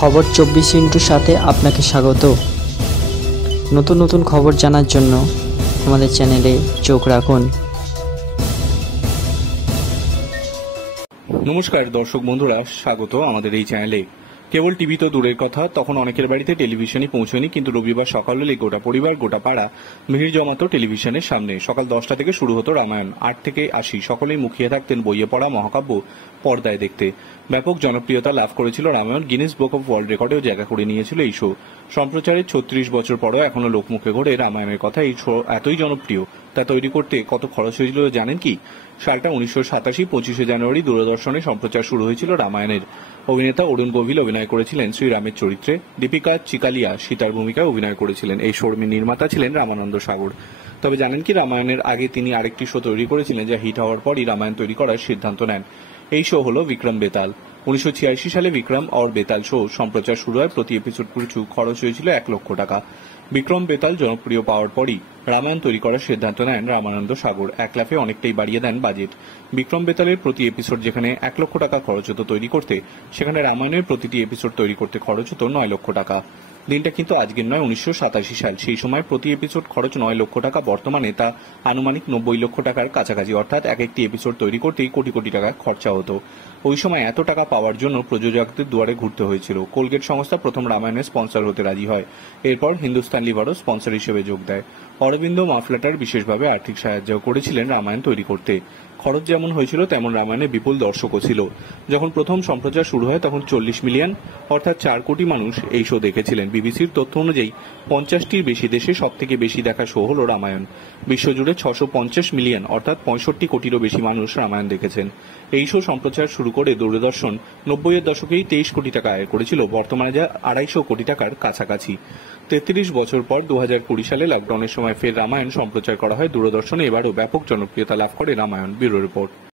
খবর 24 সাথে আপনাকে স্বাগত। নতুন নতুন খবর জানার জন্য আমাদের চ্যানেলে চোখ রাখুন। নমস্কার দর্শক বন্ধুরা, স্বাগত আমাদের এই চ্যানেলে। কেবল টিভি তো দূরের কথা, তখন অনেকের বাড়িতে টেলিভিশনই পৌঁছয়নি, কিন্তু রবিবার সকাল হলে গোটা পরিবার গোটা পাড়া ভিড় জমাতো টেলিভিশনের সামনে। সকাল 10টা থেকে শুরু হতো রামায়ণ। 8 থেকে 80 সকলেই মুখিয়ে থাকতেন বইয়ে পড়া মহাকাব্য পর্দায় দেখতে। ব্যাপক জনপ্রিয়তা লাভ করেছিল Ramayana, Guinness book of world রেকর্ডেও জায়গা করে নিয়েছিল এই শো। সম্প্রচারের 36 বছর পরও এখনো লোকমুখে ঘোরে রামায়ণের কথা। এই শো এতই জনপ্রিয়, তা তৈরি করতে কত খরচ হয়েছিল জানেন কি? সালটা 1987, 25শে জানুয়ারি দূরদর্শনে সম্প্রচার শুরু হয়েছিল রামায়ণের। অভিনেতা অরুণ গোভিল অভিনয় করেছিলেন শ্রীরামের চরিত্রে। দীপিকা চিকালিয়া সীতার ভূমিকায় অভিনয় করেছিলেন। এই শোর নির্মাতা ছিলেন রামানন্দ সাগর। তবে জানেন কি, রামায়ণের আগে তিনি আরেকটি শো তৈরি করেছিলেন, যা হিট হওয়ার পরই রামায়ণ তৈরি করার সিদ্ধান্ত নেন। এই শো হলো বিক্রম বেতাল। 1986 সালে বিক্রম और বেতাল শো সম্প্রচার শুরু হয়। প্রতি এপিসোড পিছু খরচ হয়েছিল 1 লক্ষ টাকা। বিক্রম বেতাল জনপ্রিয় পাওয়ার পরই রামায়ণ তৈরি করার সিদ্ধান্ত নেন রামানন্দ সাগর। এক লাফে অনেকটাই বাড়িয়ে দেন বাজেট। বিক্রম বেতালের প্রতি এপিসোড যেখানে 1 লক্ষ টাকা খরচ হতো তৈরি করতে, সেখানে রামায়ণের প্রতিটি এপিসোড তৈরি করতে খরচ হতো 9 লক্ষ টাকা। দিনটা কিন্তু আজকের নয়, 1987 সাল। সেই সময় প্রতি এপিসোড খরচ 9 লক্ষ টাকা। বর্তমানে তা আনুমানিক 90 লক্ষ টাকার কাছাকাছি, অর্থাৎ এক একটি এপিসোড তৈরি করতেই কোটি কোটি টাকা খরচা হতো। ওই সময় এত টাকা পাওয়ার জন্য প্রযোজকদের দুয়ারে ঘুরতে হয়েছিল। কোলগেট সংস্থা প্রথম রামায়ণের স্পন্সর হতে রাজি হয়। এরপর হিন্দুস্তান লিভারও স্পন্সর হিসেবে যোগ দেয়। অরবিন্দ মাফলাটার বিশেষভাবে আর্থিক সাহায্য করেছিলেন রামায়ণ তৈরি করতে। খরচ যেমন হয়েছিল তেমন রামায়ণে বিপুল দর্শকও ছিল। যখন প্রথম সম্প্রচার শুরু হয় তখন 40 মিলিয়ন অর্থাৎ 4 কোটি মানুষ এই শো দেখেছিলেন। বিবিসির তথ্য অনুযায়ী 50টির বেশি দেশে সবথেকে বেশি দেখা শো হল রামায়ণ। বিশ্বজুড়ে 650 মিলিয়ন অর্থাৎ 65 কোটিরও বেশি মানুষ রামায়ণ দেখেছেন। এই শো সম্প্রচার শুরু করে দূরদর্শন 90-এর দশকেই 23 কোটি টাকা আয় করেছিল। বর্তমানে যা 250 কোটি টাকার কাছাকাছি। 33 বছর পর 2020 সালে লকডাউনের সময় ফের রামায়ণ সম্প্রচার করা হয় দূরদর্শনে। এবারও ব্যাপক জনপ্রিয়তা লাভ করে রামায়ণ। Bureau report.